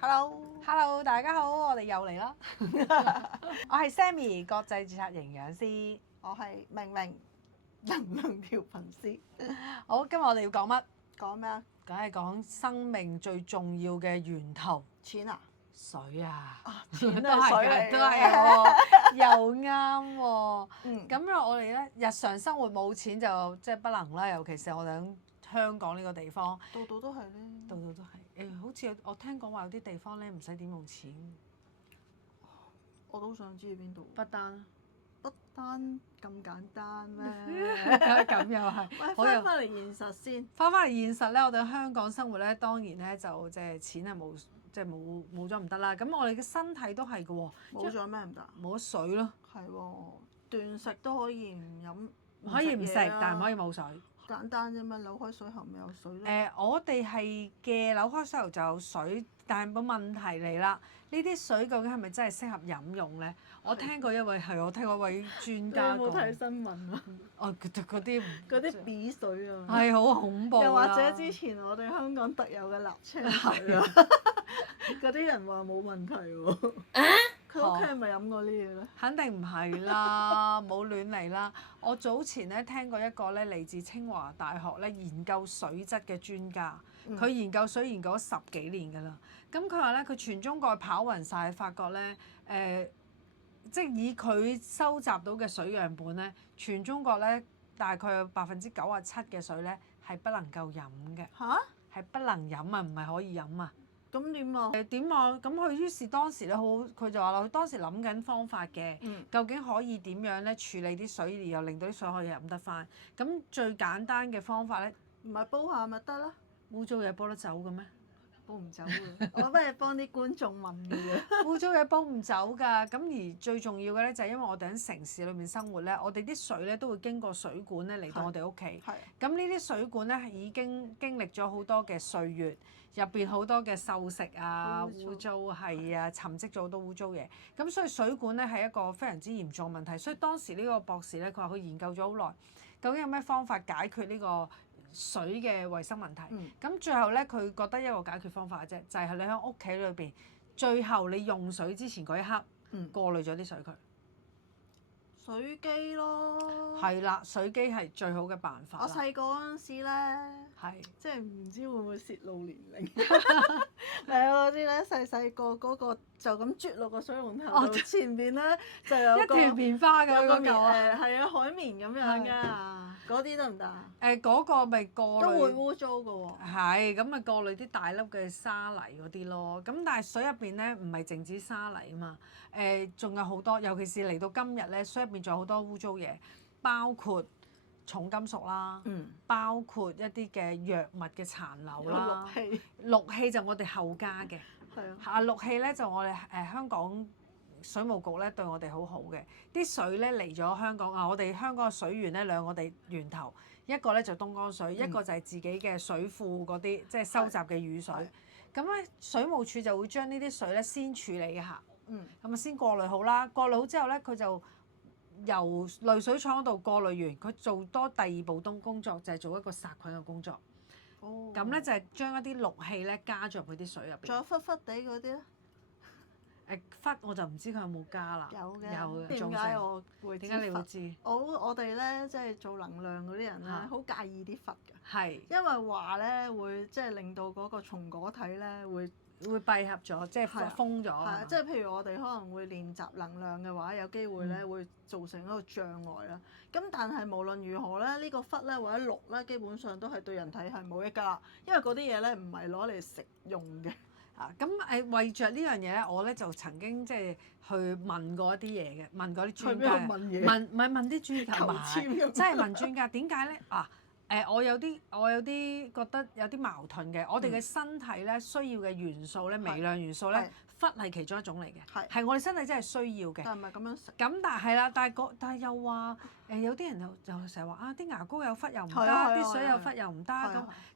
Hello，大家好，我哋又嚟啦。我係 Sammy，國際註冊營養師。我係明明能量調頻師。好，今日我哋要講乜？講咩啊？梗係講生命最重要嘅源頭。錢啊？水啊！錢都係水嚟係，嘅都係喎，又啱喎。嗯，咁因為我哋咧日常生活冇錢就即係不能啦，尤其是我哋喺香港呢個地方，度度都係咧。度度都係。好似我聽講話有啲地方咧唔使點用錢，我都想知邊度。不單。不單咁簡單咩？咁又係，喂，好有翻嚟現實先。翻返嚟現實咧，我哋喺香港生活咧，當然咧就即係錢係冇，即係冇咗唔得啦。咁我哋嘅身體都係嘅喎，冇咗咩唔得？冇咗水咯，係喎，斷食都可以唔飲，可以唔食，嘢啊但係唔可以冇水。簡單啫嘛，扭開水喉咪有水咯。我哋係嘅扭開水喉就有水，但係冇問題嚟啦。呢啲水究竟係咪真係適合飲用咧？我聽過一位專家你有冇睇講，新聞啊？嗰啲嗰啲鼻水啊！係好恐怖啦。又或者之前我哋香港特有嘅立青水啊，嗰啲人話冇問題喎。佢屋企係咪飲過呢嘢咧？肯定唔係啦，冇亂嚟啦。我早前咧聽過一個咧嚟自清華大學咧研究水質嘅專家，佢研究水研究咗10幾年㗎啦。咁佢話咧，佢全中國跑勻晒，發覺咧即係以佢收集到嘅水樣本咧，全中國咧大概有97%嘅水咧係不能夠飲嘅，吓？係不能飲啊，唔係可以飲啊。咁點啊？點啊？咁佢於是當時咧佢就話啦，佢當時諗緊方法嘅，究竟可以點樣咧處理啲水，而又令到啲水可以飲得翻。咁最簡單嘅方法咧，唔係煲下咪得啦？污糟嘢煲得走嘅咩？煲唔走嘅。我不如幫啲觀眾問嘅啫。污糟嘢煲唔走㗎。咁而最重要嘅咧就係因為我哋喺城市裏面生活咧，我哋啲水咧都會經過水管咧嚟到我哋屋企。係。咁呢啲水管咧係已經經歷咗好多嘅歲月，入邊好多嘅鏽蝕啊、污糟係啊，沉積咗好多污糟嘢。咁所以水管咧係一個非常之嚴重嘅問題。所以當時呢個博士咧，佢話佢研究咗好耐，究竟有咩方法解決呢個水嘅衞生問題？咁最後咧，佢覺得一個解決方法啫，就係你喺屋企裏邊，最後你用水之前嗰一刻，過濾咗啲水佢。水機咯。係啦，水機係最好嘅辦法。我細個嗰陣時咧，係即係唔知會唔會泄露年齡。係嗰啲咧細個嗰個就咁啜落個水龍頭度，前邊咧就有一條棉花咁有個樣啊。係啊海綿咁樣㗎，嗰啲得唔得啊？嗰個咪過濾都會污糟㗎喎。係咁咪過濾啲大粒嘅沙泥嗰啲咯。咁但係水入邊咧唔係淨止沙泥啊嘛。仲有好多，尤其是嚟到今日咧，水入邊仲有好多污糟嘢，包括重金屬啦，包括一啲嘅藥物嘅殘留啦。氯氣就我哋後加嘅。係啊。氯氣咧就我哋香港水務局咧對我哋好好嘅，啲水咧嚟咗香港啊！我哋香港嘅水源咧兩個地源頭，一個咧就東江水，一個就係自己嘅水庫嗰啲即係收集嘅雨水。咁咧水務署就會將呢啲水咧先處理一下，咁啊先過濾好啦。過濾好之後咧，佢就由濾水廠嗰度過濾完，佢做多第二步工作就係做一個殺菌嘅工作。咁咧就係將一啲氯氣咧加咗入去啲水入邊。仲有忽忽地嗰啲咧？忽我就唔知佢有冇加啦。有嘅。有嘅。點解我會點解你會知？我哋咧即係做能量嗰啲人咧，好介意啲忽㗎。係。因為話咧會即係令到嗰個松果體咧會閉合咗，即係封咗。係即係譬如我哋可能會練習能量嘅話，有機會咧會造成一個障礙啦。咁但係無論如何咧，呢個忽咧或者氯咧，基本上都係對人體係冇益㗎，因為嗰啲嘢咧唔係攞嚟食用嘅。咁為着呢樣嘢咧，我咧就曾經即係去問過一啲嘢嘅，問過啲專家。問嘢？問啲專家。求籤。真係問專家點解咧？我有啲覺得有啲矛盾嘅。我哋嘅身體咧需要嘅元素咧，微量元素咧，氟係其中一種嚟嘅，係我哋身體真係需要嘅。但係唔係咁樣食。咁但係又話有啲人就成日話啊，啲牙膏有氟又唔得，啲水有氟又唔得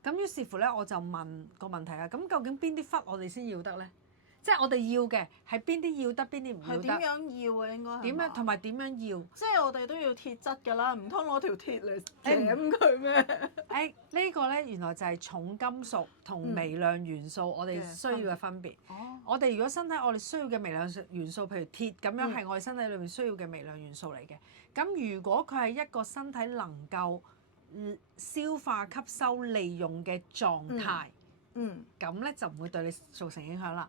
咁。於是乎咧，我就問個問題啦。咁究竟邊啲氟我哋先要得咧？即係我哋要嘅係邊啲要得，邊啲唔要係點得，樣要啊？應該係點嘛樣同埋點樣要。即係我哋都要鐵質㗎啦，唔通攞條鐵嚟鉗佢咩？呢個咧原來就係重金屬同微量元素我哋需要嘅分別。哦，我哋如果身體我哋需要嘅微量元素，譬如鐵咁樣，係我哋身體裏面需要嘅微量元素嚟嘅。咁如果佢係一個身體能夠消化、吸收、利用嘅狀態，咁咧就唔會對你造成影響啦。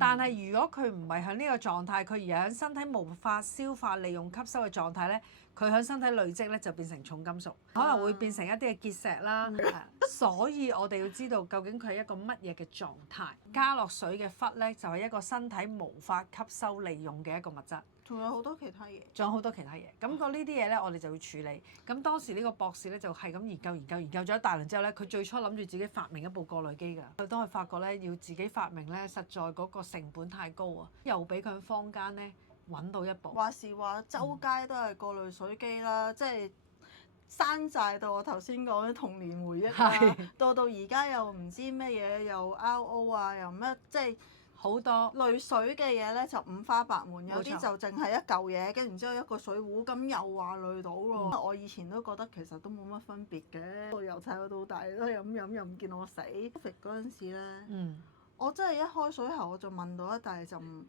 但係如果佢唔係喺呢個狀態，佢而係喺身體無法消化、利用、吸收嘅狀態咧，佢喺身體累積咧就變成重金屬，可能會變成一啲嘅結石啦。所以我哋要知道究竟佢係一個乜嘢嘅狀態。加落水嘅氟咧就係一個身體無法吸收、利用嘅一個物質。仲有好多其他嘢。仲有好多其他嘢，咁呢啲嘢咧，我哋就要處理。咁當時呢個博士咧就係咁研究咗一大輪之後咧，佢最初諗住自己發明一部過濾機㗎。佢當佢發覺咧要自己發明咧，實在嗰個成本太高啊，又俾佢坊間咧揾到一部。話時話，周街都係過濾水機啦，即係山寨到我頭先講啲童年回憶啦，到而家又唔知咩嘢，又 RO 啊，又咩即係。好多濾水嘅嘢咧就五花八門，有啲冇錯就淨係一嚿嘢，跟住然之後一個水壺，咁又話濾到咯。我以前都覺得其實都冇乜分別嘅，我由細到大都飲又唔見我死。Covid 嗰陣時咧，我真係一開水喉我就聞到一大陣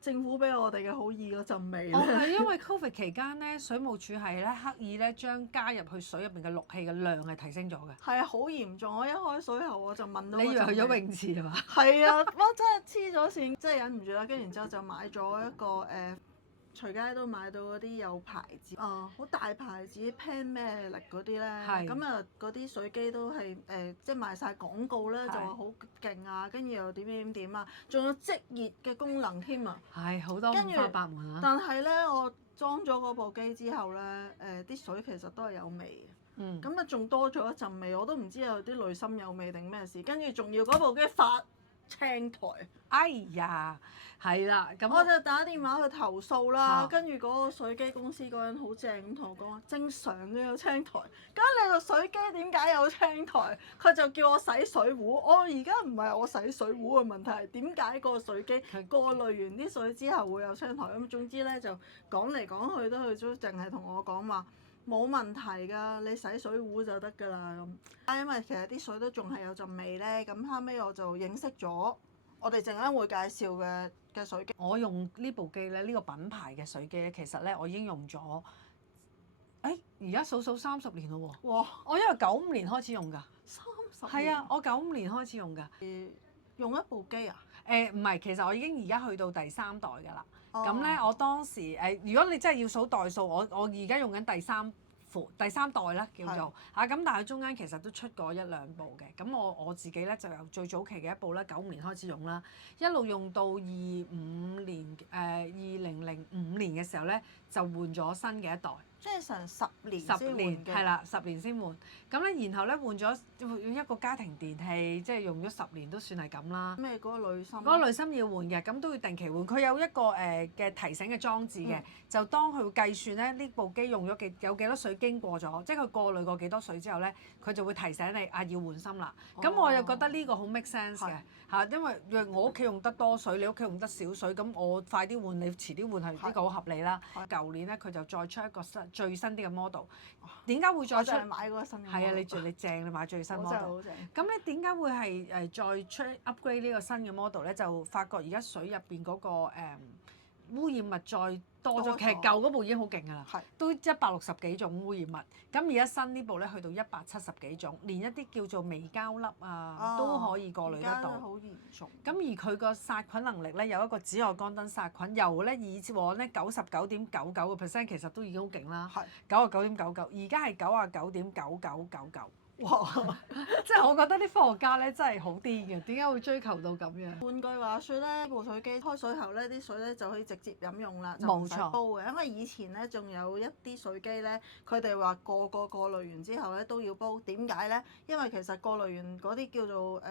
政府俾我哋嘅好意嗰陣味咧。係因為 Covid 期間咧，水務署係咧刻意咧將加入去水入邊嘅氯氣嘅量係提升咗嘅。係啊，好嚴重！我一開水喉我就聞到。你以為去咗泳池係嘛？係啊，哇！真係黐咗線，真係忍唔住啦。跟住然之後就買咗一個隨街都買到嗰啲有牌子，好大牌子 Pan 咩力嗰啲咧，咁啊嗰啲水機都係即係賣晒廣告咧，就話好勁啊，跟住又點啊，仲有即熱嘅功能添啊，係好多五花八門啊！但係咧，我裝咗嗰部機之後咧，啲水其實都係有味嘅，咁啊仲多咗一陣味，我都唔知有啲濾芯有味定咩事，跟住仲要嗰部機發青台，哎呀，係啦，咁我就打電話去投訴啦，跟住嗰個水機公司嗰人好正咁同我講話，正常嘅有青台，咁你個水機點解有青台？佢就叫我洗水壺，我而家唔係我洗水壺嘅問題，係點解個水機過濾完啲水之後會有青台？咁總之咧就講嚟講去都淨係同我講話。冇問題㗎，你洗水壺就得㗎啦咁。因為其實啲水都仲係有陣味咧，咁後尾我就認識咗我哋陣間會介紹嘅水機。我用呢部機咧，呢個品牌嘅水機咧，其實咧我已經用咗，而家數30年咯喎。哇！我因為95年開始用㗎。30年？係啊，我95年開始用㗎。用一部機啊？唔係，其實我已經而家去到第3代㗎啦。咁咧，我當時如果你真係要數代數，我而家用緊第三代啦，叫做咁，但係中間其實都出過1-2部嘅。咁我自己咧就由最早期嘅一部咧95年開始用啦，一路用到2005年嘅時候咧就換咗新嘅一代。即係成10年10年係啦，10年先換。咁咧，然後咧換咗一個家庭電器，即係用咗10年都算係咁啦。咩嗰個濾芯？嗰個濾芯要換嘅，咁都要定期換。佢有一個嘅提醒嘅裝置嘅，就當佢會計算咧呢部機用咗有幾多水經過咗，即係佢過濾過幾多水之後咧，佢就會提醒你要換芯啦。咁我又覺得呢個好 make sense 嘅嚇，因為我屋企用得多水，你屋企用得少水，咁我快啲換，你遲啲換係呢個好合理啦。舊年咧佢就再出一個最新啲嘅 model， 點解會再出？我就買嗰個新嘅。係啊，你正，你買最新 model。好正。咁咧點解會係再出 upgrade 呢個新嘅 model 咧？就發覺而家水入邊嗰個污染物再多咗，其實舊嗰部已經好勁㗎啦，都160幾種污染物。咁而家新呢部咧去到170幾種，連一啲叫做微膠粒都可以過濾得到。而家好嚴重。咁而佢個殺菌能力咧有一個紫外光燈殺菌，由咧以往咧99.99%其實都已經好勁啦，99.99，而家係99.9999。哇！即係我覺得啲科學家咧真係好癲嘅，點解會追求到咁樣？換句話說咧，部水機開水後咧，啲水咧就可以直接飲用啦，就唔使煲嘅。因為以前咧仲有一啲水機咧，佢哋話個過濾完之後咧都要煲。點解咧？因為其實過濾完嗰啲叫做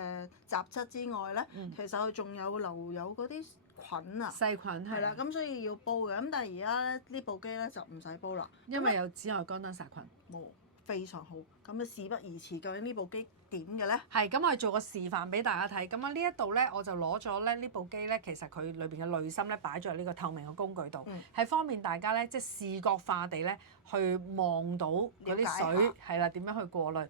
雜質之外咧，其實佢仲有留有嗰啲菌啊，細菌係啦，咁所以要煲嘅。咁但係而家咧呢部機咧就唔使煲啦，因為有紫外光燈殺菌。冇。非常好。咁啊事不宜遲，究竟呢部機點嘅咧？係，咁我哋做個示範俾大家睇。咁啊呢一度咧，我就攞咗咧呢部機咧，其實佢裏邊嘅濾芯咧擺咗喺呢個透明嘅工具度，係方便大家咧即係視覺化地咧去望到嗰啲水係啦點樣去過濾。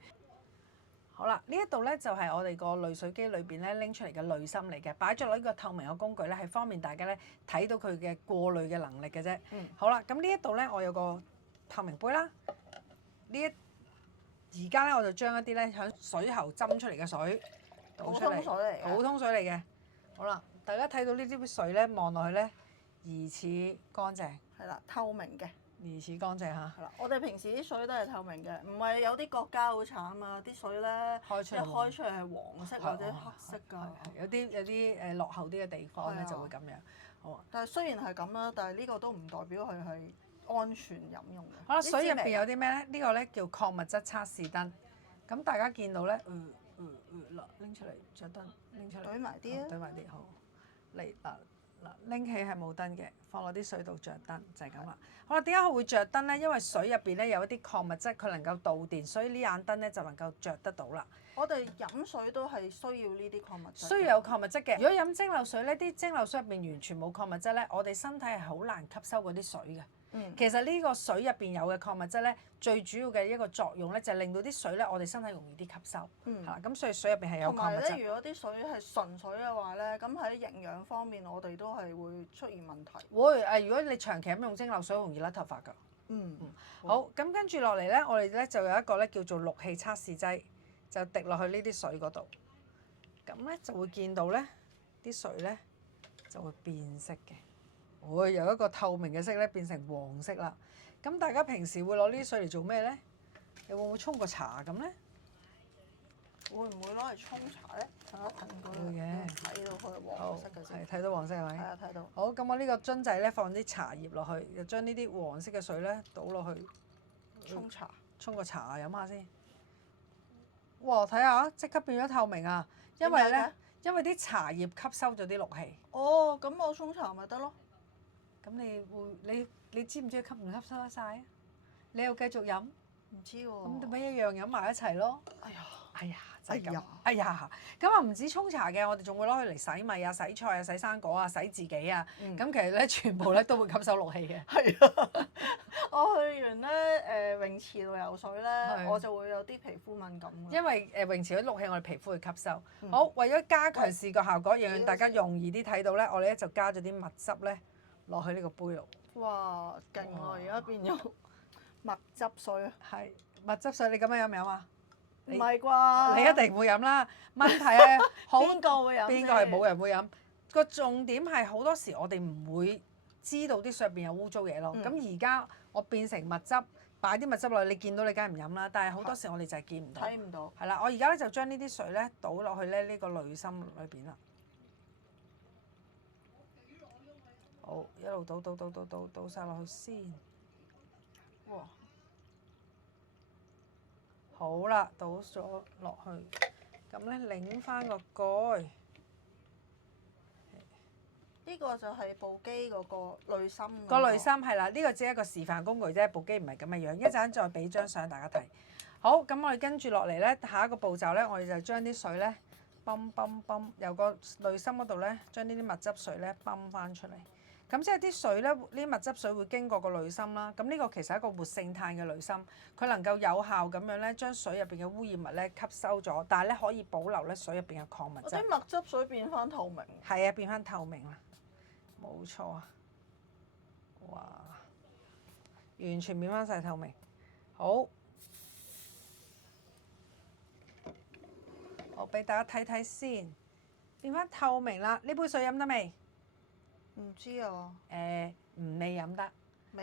好啦，呢一度咧就係我哋個濾水機裏邊咧拎出嚟嘅濾芯嚟嘅，擺咗落呢個透明嘅工具咧，係方便大家咧睇到佢嘅過濾嘅能力嘅啫。好啦，咁呢一度咧我有個透明杯啦，而家咧我就將一啲咧響水喉斟出嚟嘅水倒出嚟，普通水嚟嘅。好啦，大家睇到呢啲水咧望落去咧疑似乾淨，係啦，透明嘅。疑似乾淨嚇。係啦，我哋平時啲水都係透明嘅，唔係有啲國家好慘啊！啲水咧一開出嚟係黃色或者黑色㗎。有啲落後啲嘅地方咧就會咁樣。好啊。但係雖然係咁啦，但係呢個都唔代表佢係安全飲用嘅。好啦，水入邊有啲咩咧？呢個咧叫礦物質測試燈。咁大家見到咧，嗱拎出嚟着燈，拎出嚟。懟埋啲啊！懟埋啲好。嚟嗱拎起係冇燈嘅，放落啲水度着燈就係咁啦。好啦，點解佢會着燈咧？因為水入邊咧有一啲礦物質，佢能夠導電，所以呢眼燈咧就能夠着得到啦。我哋飲水都係需要呢啲礦物質。需要有礦物質嘅。如果飲蒸餾水咧，啲蒸餾水入邊完全冇礦物質咧，我哋身體係好難吸收嗰啲水嘅。其實呢個水入邊有嘅礦物質咧，最主要嘅一個作用咧，就係令到啲水咧，我哋身體容易啲吸收。係啦，咁所以水入邊係有礦物質。同埋咧，如果啲水係純水嘅話咧，咁喺營養方面我哋都係會出現問題。會如果你長期咁用蒸餾水，容易甩頭髮㗎。好，咁跟住落嚟咧，我哋咧就有一個咧叫做氯氣測試劑，就滴落去呢啲水嗰度。咁咧就會見到咧啲水咧就會變色嘅。會由一個透明嘅色咧變成黃色啦。咁大家平時會攞呢啲水嚟做咩咧？你會唔會沖個茶咁咧？會唔會攞嚟沖茶咧？睇一睇佢。會嘅。睇到佢黃色嘅先。係睇到黃色係咪？係啊，睇到。好，咁我呢個樽仔咧放啲茶葉落去，就將呢啲黃色嘅水咧倒落去沖茶。沖個茶飲下先。哇！睇下即刻變咗透明啊！因為啲茶葉吸收咗啲氯氣。哦，咁我沖茶咪得咯。咁你知唔知吸唔吸收得晒啊？你又繼續飲？唔知喎。咁咪一樣飲埋一齊咯。哎呀，就係咁。咁啊唔止沖茶嘅，我哋仲會攞佢嚟洗米啊、洗菜啊、洗生果啊、洗自己啊。咁其實咧，全部咧都會吸收氯氣嘅。係啊，我去完咧泳池度游水咧，我就會有啲皮膚敏感。因為泳池嗰啲氯氣，我哋皮膚會吸收。好，為咗加強視覺效果，讓大家容易啲睇到咧，我哋咧就加咗啲蜜汁咧落去呢個杯度。哇，勁啊！而家變咗蜜汁水。係蜜汁水，你咁樣飲唔飲啊？唔係啩？你一定會飲啦。問題係邊個會飲？邊個係冇人會飲？個重點係好多時我哋唔會知道啲水入邊有污糟嘢咯。咁而家我變成蜜汁，擺啲蜜汁落去，你見到你梗係唔飲啦。但係好多時我哋就係見唔到。睇唔到。係啦，我而家咧就將呢啲水咧倒落去咧呢個濾芯裏邊啦。好，一路倒晒落去先。哇！好啦，倒咗落去，咁咧擰翻個蓋。呢個就係部機嗰個濾芯。個濾芯係啦，呢個只係一個示範工具啫，部機唔係咁嘅樣。一陣再俾張相大家睇。好，咁我哋跟住落嚟咧，下一個步驟咧，我哋就將啲水咧泵，由個濾芯嗰度咧，將呢啲蜜汁水咧泵翻出嚟。咁即係啲水咧，呢啲蜜汁水會經過個濾芯啦。咁呢個其實係一個活性炭嘅濾芯，佢能夠有效咁樣咧，將水入邊嘅污染物咧吸收咗，但係咧可以保留咧水入邊嘅礦物質。啲蜜汁水變翻透明。係啊，變翻透明啦，冇錯啊！哇，完全變翻晒透明。好，我俾大家睇睇先，變翻透明啦。呢杯水飲得未？唔知啊。未飲得。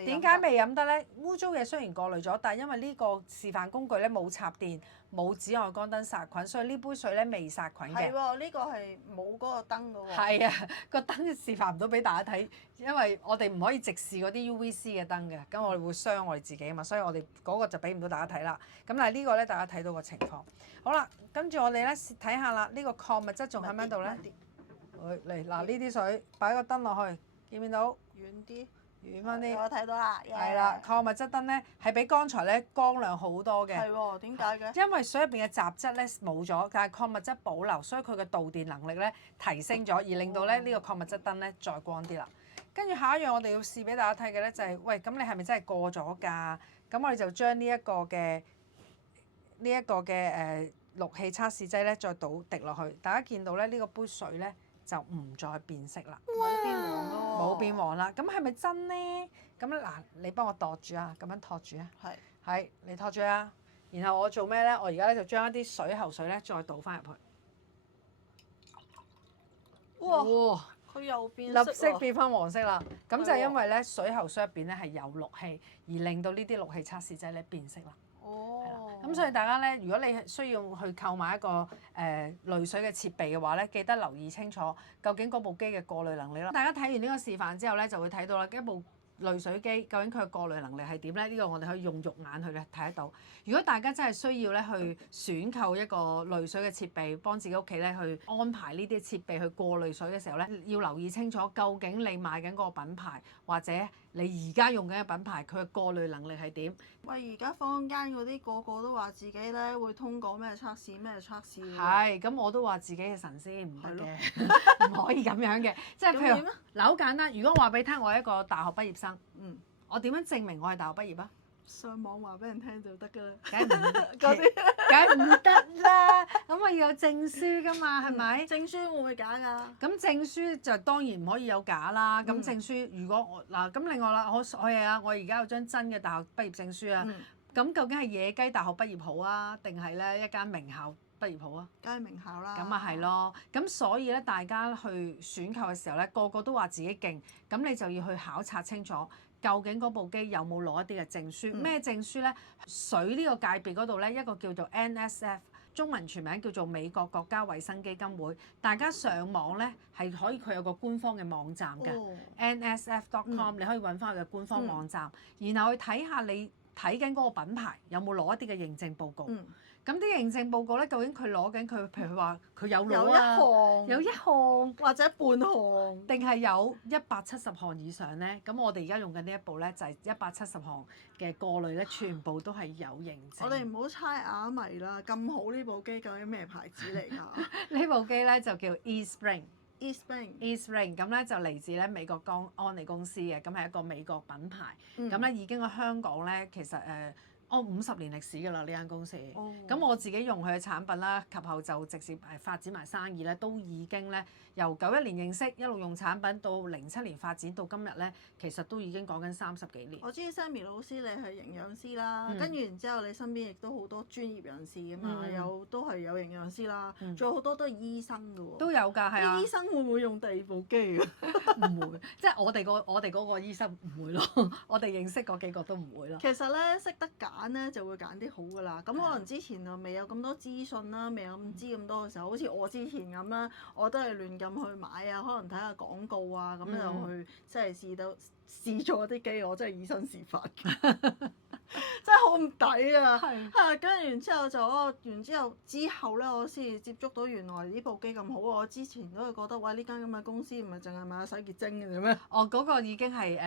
點解未飲得咧？污糟嘢雖然過濾咗，但係因為呢個示範工具咧冇插電、冇紫外光燈殺菌，所以呢杯水咧未殺菌嘅。係喎，呢個係冇嗰個燈嘅喎。係啊，個燈示範唔到俾大家睇，因為我哋唔可以直視嗰啲 UVC 嘅燈嘅，咁我哋會傷我哋自己啊嘛，所以我哋嗰個就俾唔到大家睇啦。咁但係呢個咧，大家睇到個情況。好啦，跟住我哋咧睇下啦，呢個礦物質仲喺邊度咧？嚟嗱，呢啲水擺個燈落去，見唔見到？遠啲。遠翻啲。我睇到啦。係啦，礦物質燈咧係比剛才咧光亮好多嘅。係喎，點解嘅？因為水入邊嘅雜質咧冇咗，但係礦物質保留，所以佢嘅導電能力咧提升咗，而令到咧呢個礦物質燈咧再光啲啦。跟住下一樣我哋要試俾大家睇嘅咧就係，喂，咁你係咪真係過咗㗎？咁我哋就將呢一個嘅氯氣測試劑咧再滴落去，大家見到咧呢個杯水咧就唔再變色啦，冇變黃咯。冇變黃啦。咁係咪真咧？咁嗱，你幫我度住啊，咁樣托住啊。係，你托住啊。然後我做咩咧？我而家咧就將一啲水喉水咧再倒翻入去。哇！佢又變立色變翻黃色啦。咁就係因為咧水喉水入邊咧係有氯氣，而令到呢啲氯氣測試劑咧變色啦。哦。咁所以大家咧，如果你需要去購買一個濾水嘅設備嘅話咧，記得留意清楚究竟嗰部機嘅過濾能力啦。大家睇完呢個示範之後咧，就會睇到啦，一部濾水機究竟佢嘅過濾能力係點咧？呢個我哋可以用肉眼去睇得到。如果大家真係需要咧去選購一個濾水嘅設備，幫自己屋企咧去安排呢啲設備去過濾水嘅時候咧，要留意清楚究竟你買緊嗰個品牌或者你而家用緊嘅品牌，佢嘅過濾能力係點？喂，而家坊間嗰啲個個都話自己咧會通過咩測試㗎？係，咁我都話自己係神仙唔得嘅，唔可以咁樣嘅。即係譬如嗱，好簡單，如果我話俾你聽，我係一個大學畢業生，我點樣證明我係大學畢業啊？上網話俾人聽就得㗎啦。梗係唔得，梗唔得啦。咁我要有證書㗎嘛，係咪？證書會唔會假㗎？咁證書就當然唔可以有假啦。咁證書如果我嗱咁另外啦，我而家有張真嘅大學畢業證書啊。咁究竟係野雞大學畢業好啊，定係咧一間名校畢業好啊？梗係名校啦。咁啊係咯。咁所以咧，大家去選購嘅時候咧，個個都話自己勁，咁你就要去考察清楚。究竟嗰部機有冇攞一啲嘅證書？咩證書咧？水呢個界別嗰度咧，一個叫做 NSF， 中文全名叫做美國國家衛生基金會。大家上網咧係可以，佢有個官方嘅網站嘅，NSF.com，你可以揾翻佢嘅官方網站，然後去睇下你睇緊嗰個品牌有冇攞一啲嘅認證報告。咁啲認證報告咧，究竟佢攞緊佢，譬如話佢有攞啊，有一項或者半項，定係有170項以上咧？咁我哋而家用緊呢一部咧，就係170項嘅過濾咧，全部都係有認證。我哋唔好猜啞謎啦！咁好呢部機究竟咩牌子嚟㗎？呢部機咧就叫 eSpring。 eSpring 咁咧就嚟自咧美國安利公司嘅，咁係一個美國品牌。咁咧已經喺香港咧，其實50年歷史㗎啦呢間公司。咁我自己用佢嘅產品啦，及後就直接發展埋生意咧，都已經咧由91年認識，一路用產品到07年發展到今日咧，其實都已經講緊30幾年。我知 Sammy 老師你係營養師啦，跟住然之後你身邊亦都好多專業人士㗎嘛，都係有營養師啦，仲有好多都係醫生㗎喎。都有㗎，係啊。醫生會唔會用第二部機㗎？唔會，即係我哋嗰個醫生唔會咯，我哋認識嗰幾個都唔會咯。其實咧識得揀咧就會揀啲好㗎啦。咁可能之前就未有咁多資訊啦，未有咁知咁多嘅時候，好似我之前咁啦，我都係亂咁去買啊，可能睇下廣告啊，咁就去即係試咗啲機，我真係以身試法嘅。真係好唔抵啊！係，跟住然之後之後咧，我先接觸到原來呢部機咁好。我之前都係覺得，哇！呢間咁嘅公司唔係淨係賣洗潔精嘅啫咩？嗰個已經係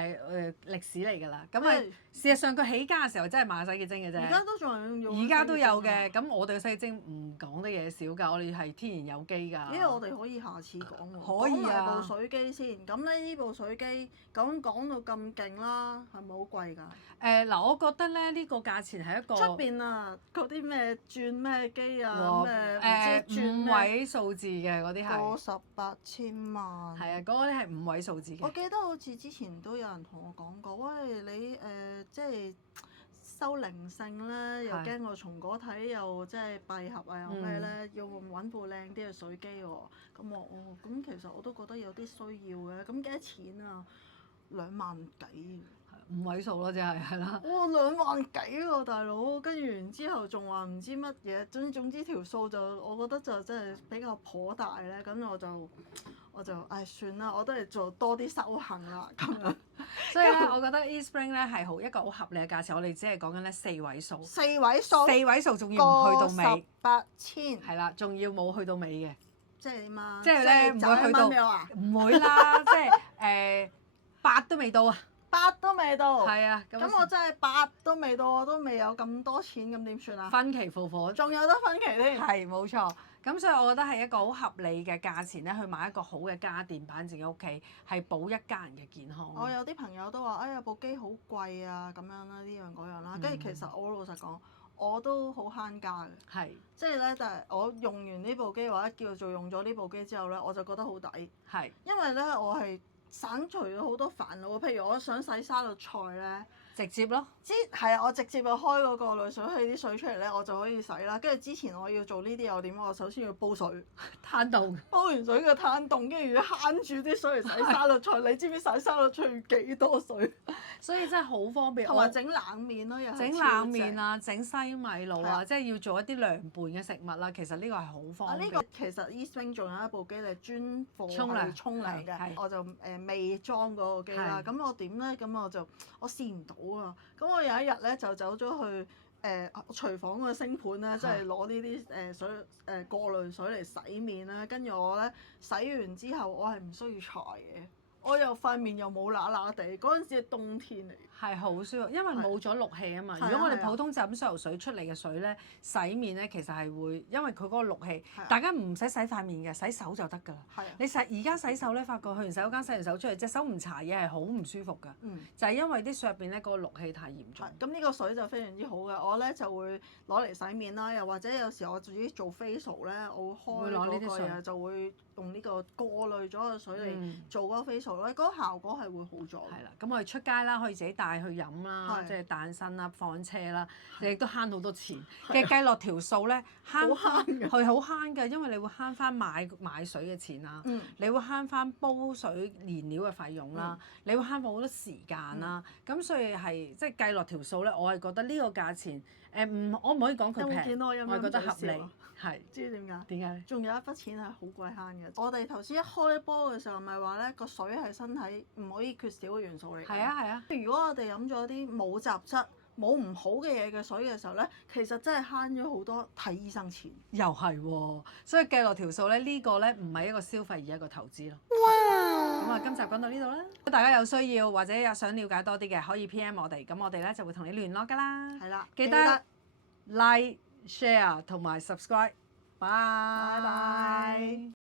歷史嚟㗎啦。咁事實上佢起家嘅時候真係賣洗潔精嘅啫。而家都仲用。而家都有嘅。咁我哋嘅洗潔精唔講得嘢少㗎，我哋係天然有機㗎。因為我哋可以下次講喎。可以啊。講埋部水機先。咁咧呢部水機講到咁勁啦，係咪好貴㗎？嗱，我覺得咧呢個價錢係一個出邊啊嗰啲咩轉咩機啊咩5位數字嘅嗰啲係。過18千萬。係啊，嗰啲係5位數字嘅。我記得好似之前都有人同我講過，喂你即係收靈性咧，又驚個松果體又即係閉合啊，又咩咧，要揾部靚啲嘅水機喎。咁咁其實我都覺得有啲需要嘅。咁幾多錢啊？2萬幾。5位數咯，即係啦。哇，2萬幾喎，大佬！跟住然之後仲話唔知乜嘢，總之條數就我覺得就真係比較頗大咧。咁我就算啦，我都係做多啲修行啦咁樣。所以咧，我覺得 eSpring 咧係一個好合理嘅價錢。我哋只係講緊咧4位數。4位數。4位數仲要唔去到尾。18千。係啦，仲要冇去到尾嘅。即係點啊？即係咧唔會去到。唔會啦，即係8都未到啊！ 8都未到。係啊，咁我真係8都未到，我都未有咁多錢，咁點算啊？分期付款，仲有得分期添。係冇錯。咁所以我覺得係一個好合理嘅價錢咧，去買一個好嘅家電擺喺自己屋企，係保一家人嘅健康。我有啲朋友都話：哎呀，部機好貴啊，咁樣啦，呢樣嗰樣啦。跟住其實我老實講，我都好慳家嘅。係。即係咧，但係我用完呢部機或者叫做用咗呢部機之後咧，我就覺得好抵。係。因為咧，我係省除咗好多煩惱。譬如我想洗沙律菜咧，直接咯。係啊，我直接就開嗰個濾水器啲水出嚟咧，我就可以洗啦。跟住之前我要做呢啲又點？我首先要煲水，攤凍。煲完水嘅攤凍，跟住要慳住啲水嚟洗沙律菜。你知唔知洗沙律菜要幾多水？所以真係好方便。同埋整冷麵咯，又係整冷麵啊，整西米露啊，即係要做一啲涼拌嘅食物啦。其實呢個係好方便。呢個其實 Eastwing 仲有一部機係專貨沖涼嘅，我就未裝嗰個機啦。咁我點咧？咁我試唔到啊。咁我有一日咧就走咗去廚房個星盤咧，即係攞呢啲水過濾水嚟洗面啦。跟住我咧洗完之後，我係唔需要搽嘅。我又塊面又冇乸乸地，嗰陣時係冬天嚟。係好舒服，因為冇咗氯氣啊嘛。如果我哋普通就咁水喉水出嚟嘅水咧，洗面咧其實係會，因為佢嗰個氯氣，大家唔使洗塊面嘅，洗手就得㗎啦。你而家洗手咧，發覺去完洗手間洗完手出嚟，隻手唔搽嘢係好唔舒服㗎。就係因為啲水入邊咧嗰個氯氣太嚴重。咁呢個水就非常之好嘅，我咧就會攞嚟洗面啦，又或者有時我自己做 facial 咧，我會開嗰個嘢就會用呢個過濾咗嘅水嚟做嗰個 facial 咧，嗰個效果係會好咗。係啦，咁我哋出街啦，可以自己帶去飲啦，即係帶身啦，放車啦，你亦都慳好多錢。嘅計落條數咧，慳係好慳嘅，因為你會慳翻買水嘅錢啦，你會慳翻煲水燃料嘅費用啦，你會慳翻好多時間啦。咁所以係即係計落條數咧，我係覺得呢個價錢我唔可以講佢平，我係覺得合理。係，知點解？點解？仲有一筆錢係好鬼慳嘅。我哋頭先一開波嘅時候，咪話咧個水係身體唔可以缺少嘅元素嚟嘅。係啊係啊。如果我哋飲咗啲冇雜質、冇唔好嘅嘢嘅水嘅時候咧，其實真係慳咗好多睇醫生錢。又係喎，所以計落條數咧，呢個咧唔係一個消費而係一個投資咯。哇！咁啊，今集講到呢度啦。如果大家有需要或者有想了解多啲嘅，可以 PM 我哋，咁我哋咧就會同你聯絡㗎啦。係啦，記得 like、share 同埋 subscribe。拜拜。